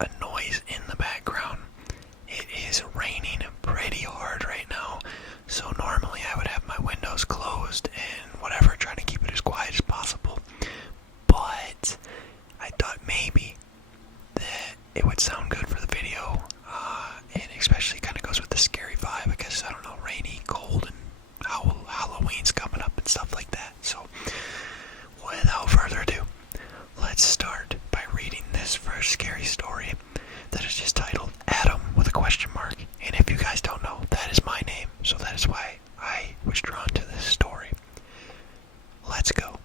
a noise in the background, it is raining pretty hard right now. So normally I would have my windows closed and whatever, trying to keep it as quiet as possible. But I thought maybe that it would sound good for the video, and especially kind of goes with the scary vibe. I guess, I don't know, rainy, cold, and how Halloween's coming up and stuff like that. So without further ado, let's start by reading this first scary story that is just titled Adam with a question mark. And if you guys don't know, that is my name, so that is why I was drawn to this story. Let's go.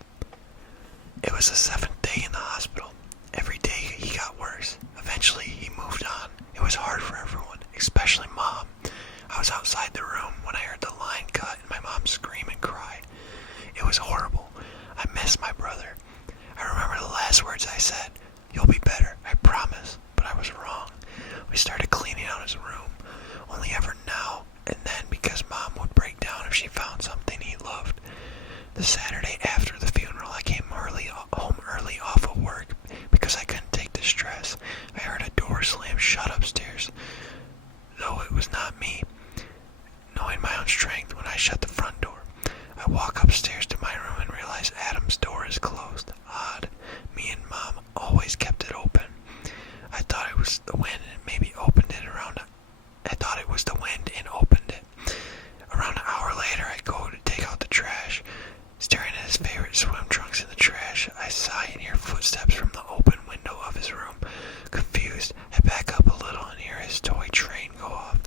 It was the 7th day in the hospital. Every day he got worse. Eventually he moved on. It was hard for everyone, especially Mom. I was outside the room when I heard the line cut and my mom scream and cry. It was horrible. I miss my brother. I remember the last words I said. "You'll be better, I promise." But I was wrong. We started cleaning out his room, only ever now and then because Mom would break down if she found something he loved. The Saturday after the funeral, I came home early off of work because I couldn't take the stress. I heard a door slam shut upstairs, though it was not me. Knowing my own strength, when I shut the front door, I walk upstairs to my room and realize Adam's door is closed. Odd. Me and Mom always kept it open. I thought it was the wind and maybe opened it around. I thought it was the wind and opened it. Around an hour later, I go to take out the trash. Staring at his favorite swim trunks in the trash, I sigh and hear footsteps from the open window of his room. Confused, I back up a little and hear his toy train go off.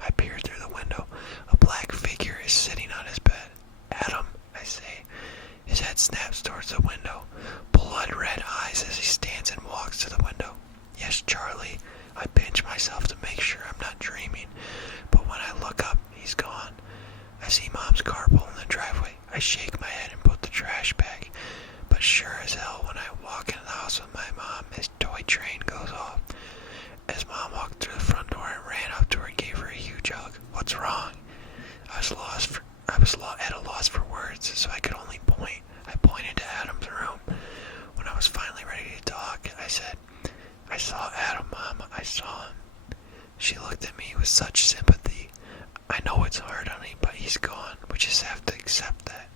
I peer through the window. A black figure is sitting on his bed. "Adam," I say. His head snaps towards the window. Blood-red eyes as he stands and walks to the window. "Yes, Charlie." I pinch myself to make sure I'm not dreaming, but when I look up, he's gone. I see Mom's car pull in the driveway. I shake my head and put the trash back, but sure as hell when I walk into the house with my mom, his toy train goes off. As Mom walked through the front door, I ran up to her and gave her a huge hug. "What's wrong?" I was at a loss for words, so I could only point. I pointed to Adam's room. When I was finally ready to talk, I said, "I saw Adam, Mom. I saw him." She looked at me with such sympathy. "I know it's hard, honey, but he's gone. We just have to accept that."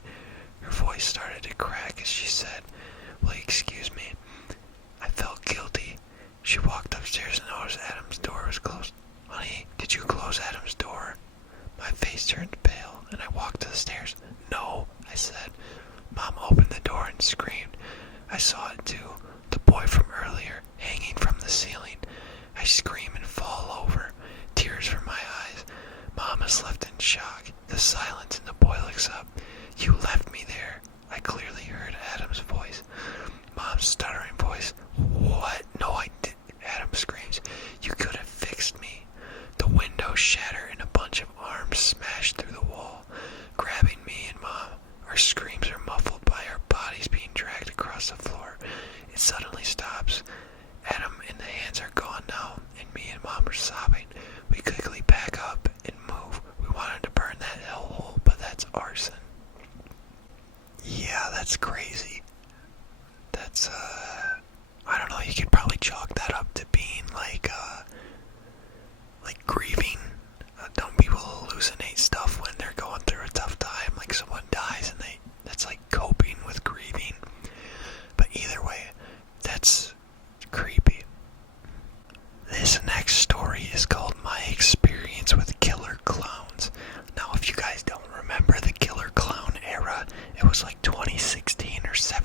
Her voice started to crack as she said, "Will you excuse me?" I felt guilty. She walked upstairs and noticed Adam's door was closed. "Honey, did you close Adam's door?" My face turned pale, and I walked to the stairs. "No," I said. Mom opened the door and screamed. I saw it too. The boy from earlier, hanging from the ceiling. I scream and fall over, tears from my eyes. Mom is left in shock. The silence and the boy looks up. "You left me there." I clearly heard Adam's voice. Mom's stuttering voice. "What? No, I didn't." Adam screams. "You could have fixed me." The windows shatter and a bunch of arms smash through the wall, grabbing me and Mom. Our screams are muffled by our bodies being dragged across the floor. It suddenly stops. Adam and the hands are gone now, and me and Mom are sobbing. We quickly pack up and move. We wanted to burn that hellhole, but that's arson. Yeah, that's crazy. That's, I don't know, you could probably chalk that up to being like grieving. Don't people hallucinate stuff when they're going through a tough time? Like someone dies and that's like coping with grieving. But either way, that's creepy. This next story is called My Experience with Killer Clowns. Now, if you guys don't remember the Killer Clown era, it was like 2016 or 17.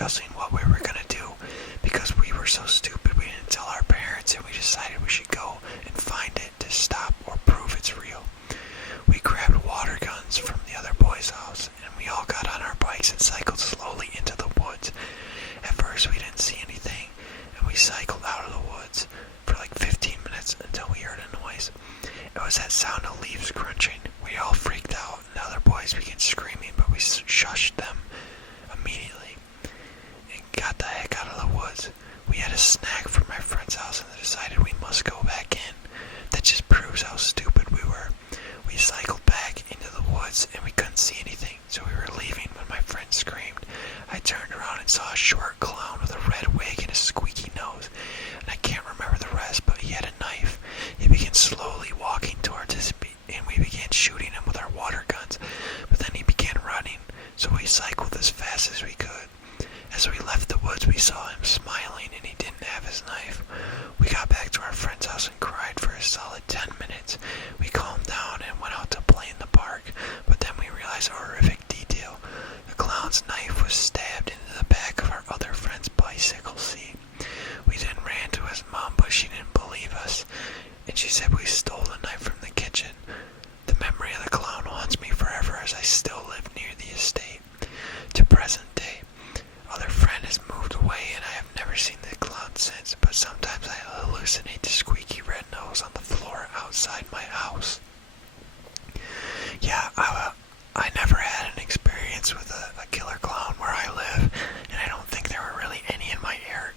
discussing what we were gonna do because we were so stupid we didn't tell our parents, and we decided we should go and find it to stop or prove it's real. We grabbed water guns from the other boys' house, and we all got on our bikes and cycled slowly into the woods. At first we didn't see anything, and we cycled out of the woods for like 15 minutes until we heard a noise. It was that sound of leaves crunching. We all freaked out, and the other boys began screaming, but we shushed them immediately and got the heck out of the woods. We had a snack from my friend's house and decided we must go back in. That just proves how stupid we were. We cycled back into the woods and we couldn't see anything, so we were leaving when my friend screamed. I turned around and saw a short clown with a red wig and a squeaky nose, and I can't remember the rest, but he had a knife. He began slowly walking towards us, and we began shooting him with our water guns, but then he began running, so we cycled as fast as we could. As we left the woods, we saw him smiling, and he didn't have his knife. We got back to our friend's house and cried for a solid 10 minutes. We calmed down and went out to play in the park, but then we realized a horrific detail. The clown's knife was stabbed into the back of our other friend's bicycle seat. We then ran to his mom, but she didn't believe us, and she said we stole the knife from the kitchen. The memory of the clown haunts me forever as I still live near the estate. To present day, other friend has moved away and I have never seen the clown since, but sometimes I hallucinate the squeaky red nose on the floor outside my house. Yeah, I never had an experience with a killer clown where I live, and I don't think there were really any in my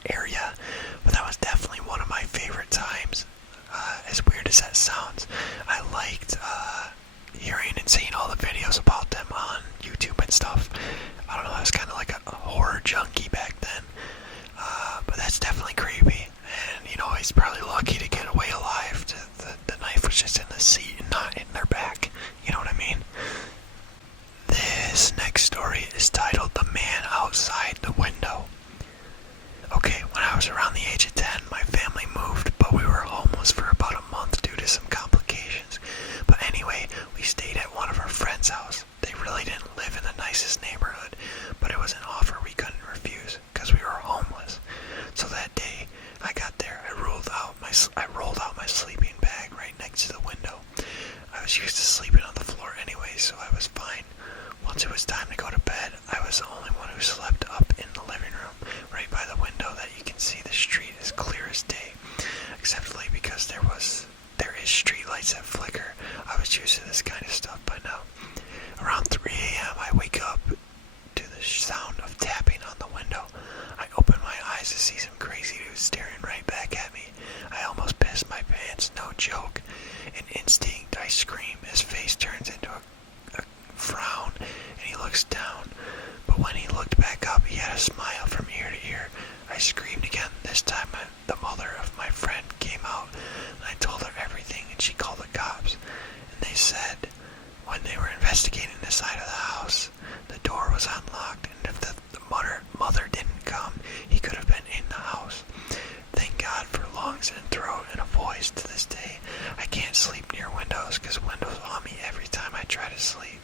area, but that was definitely one of my favorite times. As weird as that sounds, I liked hearing and seeing all the videos about them on YouTube and stuff. I don't know, I was kind of like a horror junkie back then, but that's definitely creepy, and he's probably lucky to get away alive. The knife was just in the seat and not in their back, you know what I mean? This next story is titled The Man Outside the Window. Okay, when I was around the age of 10, my family moved, but we were homeless for about a month due to some complications. But anyway, we stayed at one of our friends' house. They really didn't live in the nicest neighborhood, but it was an offer we couldn't refuse because we were homeless. So that day I got there, I rolled out my sleeping bag right next to the window. I was used to sleeping on the floor anyway, so I was fine. Once it was time to go to bed, I was the only one who slept up in the living room, right by the window that you can see the street as clear as day, exceptly because there is street lights that flicker. I was used to this kind of stuff by now. Around 3 a.m. I wake up to the sound of tapping on the window. I open my eyes to see some crazy dude staring right back at me. I almost pissed my pants, no joke. In instinct, I scream. His face turns into a frown, and he looks down. But when he looked back up, he had a smile from ear to ear. I screamed again. This time, the mother of my friend came out, and I told her everything, and she called the cops. And they said, when they were investigating the side of the house, the door was unlocked, and if the mother didn't come, he could have been in the house. Thank God for lungs and throat and a voice. To this day, I can't sleep near windows because windows haunt me every time I try to sleep.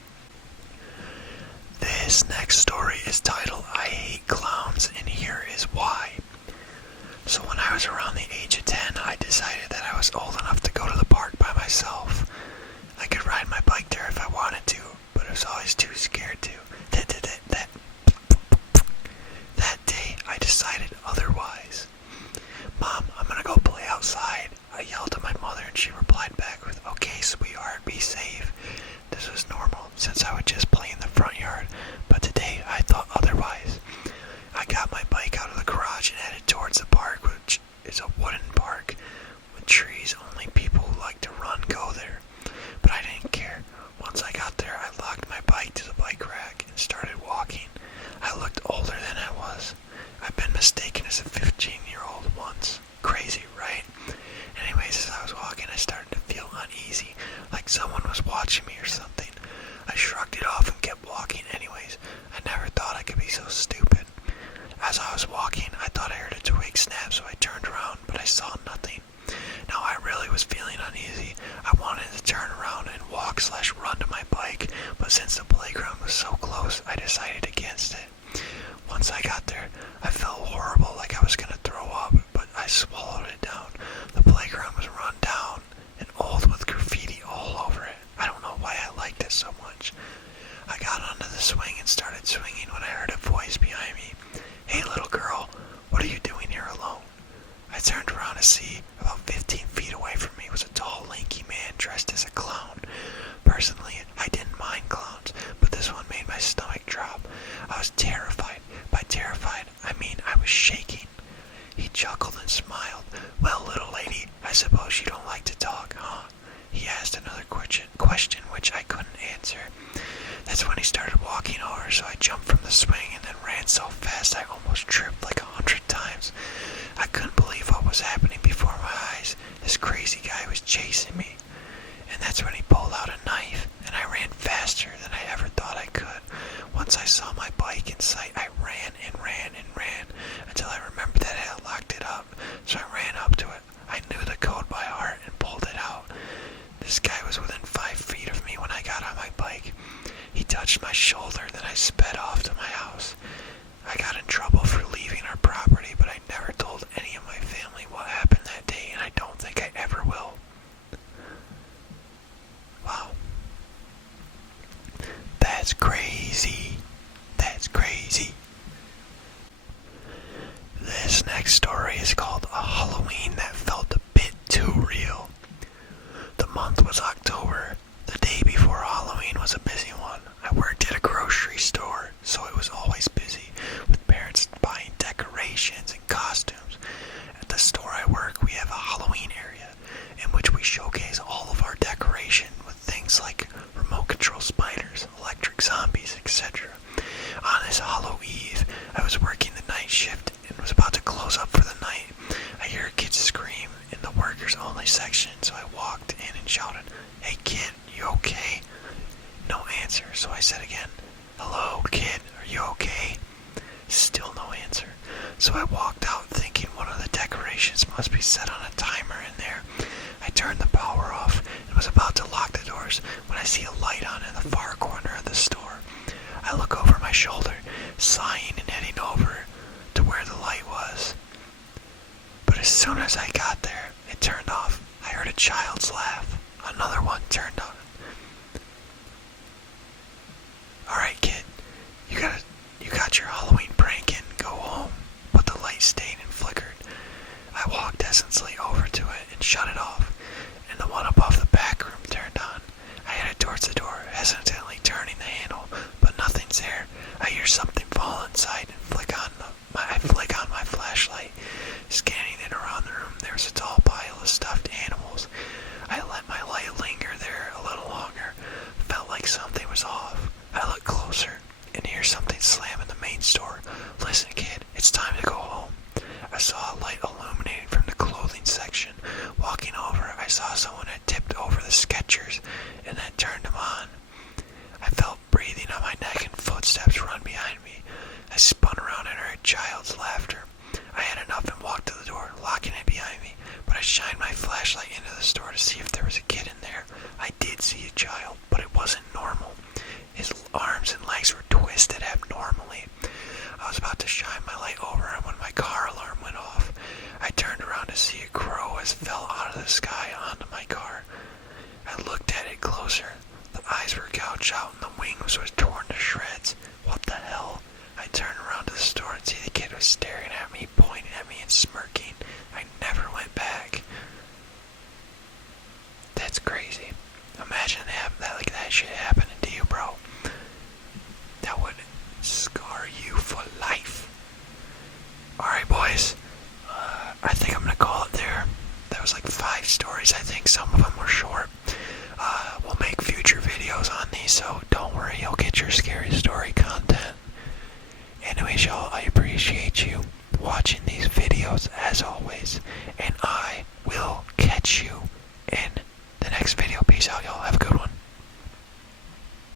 This next story is titled, I Hate Clowns, and here is why. So when I was around the age of 10, I decided that I was old enough to go to the park by myself. I could ride my bike there if I wanted to, but I was always too scared to. That day, I decided otherwise. Mom, I'm gonna go play outside. I yelled at my mother and she replied back with, okay, sweetheart, be safe. This was normal since I would just play in the front yard, but today I thought otherwise. I got my bike out of the garage and headed towards the park, which is a wooden park with trees. Only people who like to run go there. But I didn't care. Once I got there, I locked my bike to the bike rack and started walking. I looked older than I was. I've been mistaken as a 15-year-old once. Crazy, right? Anyways, as I was walking, I started to feel uneasy, like someone was watching me or something. I shrugged it off and kept walking anyways. I never thought I could be so stupid. As I was walking, I thought I heard a twig snap, so I turned around, but I saw nothing. Now I really was feeling uneasy. I wanted to turn around and walk/run to my bike, but since the playground was so close, I decided against it. Once I got there, to see, about 15 feet away from me, was a tall, lanky man dressed as a clown. Personally, I didn't mind clowns, but this one made my stomach drop. I was terrified. By terrified, I mean I was shaking. He chuckled and smiled. "Well, little lady, I suppose you don't like to talk, huh?" He asked another question which I couldn't answer. That's when he started walking over, so I jumped from the swing and then ran so fast I almost tripped like 100 times. I couldn't believe what was happening before my eyes. This crazy guy was chasing me. And that's when he pulled out a knife, and I ran faster than I ever thought I could. Once I saw my bike in sight, I ran and ran and ran until I remembered that I had locked it up, so I ran up to it. I knew the code by heart and pulled it out. This guy was within 5 feet of me when I got on my bike. He touched my shoulder, then I sped off to my house. I got in trouble for leaving our property, but I never told any of my family what happened that day, and I don't think I ever will. Wow. That's crazy. That's crazy. This next story is called A Halloween That Felt a Bit Too Real. The month was October. The day before Halloween was a busy one. I worked at a grocery store, so it was always busy, with parents buying decorations and costumes. At the store I work, we have a Halloween area in which we showcase all of our decoration with things like remote control spiders, electric zombies, etc. On this Halloween Eve, I was working the night shift and was about to close up for the night. I hear a kid scream in the workers only section, so I walked in and shouted, "Hey kid, you okay?" No answer, so I said again, "Hello kid, are you okay?" Still no answer, so I walked out thinking one of the decorations must be set on a timer in there. I turned the power off and was about to lock the doors when I see a light on in the far corner of the store. I look over my shoulder, sighing and heading over to where the light was. But as soon as I got there, it turned off. I heard a child's laugh. Another one turned on. "Alright kid, you got your Halloween prank in, go home." But the light stayed and flickered. I walked hesitantly over to it and shut it off, and the one above the back room turned on. I headed towards the door, hesitantly turning the handle, but nothing's there. I hear something fall inside and I flick on my flashlight. Scanning it around the room, there was a tall pile of stuffed animals. I let my light linger there a little longer. Felt like something was off. I looked closer and hear something slam in the main store. "Listen, kid, it's time to go home." I saw a light illuminating from the clothing section. Walking over, I saw someone had tipped over the Skechers and then turned them on. I felt breathing on my neck and footsteps run behind me. I spun around and heard a child's laughter. I had enough and walked to the door, locking it behind me, but I shined my flashlight into the store to see if there was a kid in there. I did see a child, but it wasn't normal. His arms and legs were twisted abnormally. I was about to shine my light over him when my car alarm went off. I turned around to see a crow as fell out of the sky onto my car. I looked at it closer. The eyes were gouged out and the wings was torn to shreds. What the hell? I turned around to the store and see the kid was staring at me, pointing at me and smirking. I never went back. That's crazy. Imagine that shit happening to you, bro. That would scar you for life. Alright, boys. I think I'm gonna call it there. That was like 5 stories, I think. Some of them were short. We'll make future videos on these, so don't worry, you'll get your scare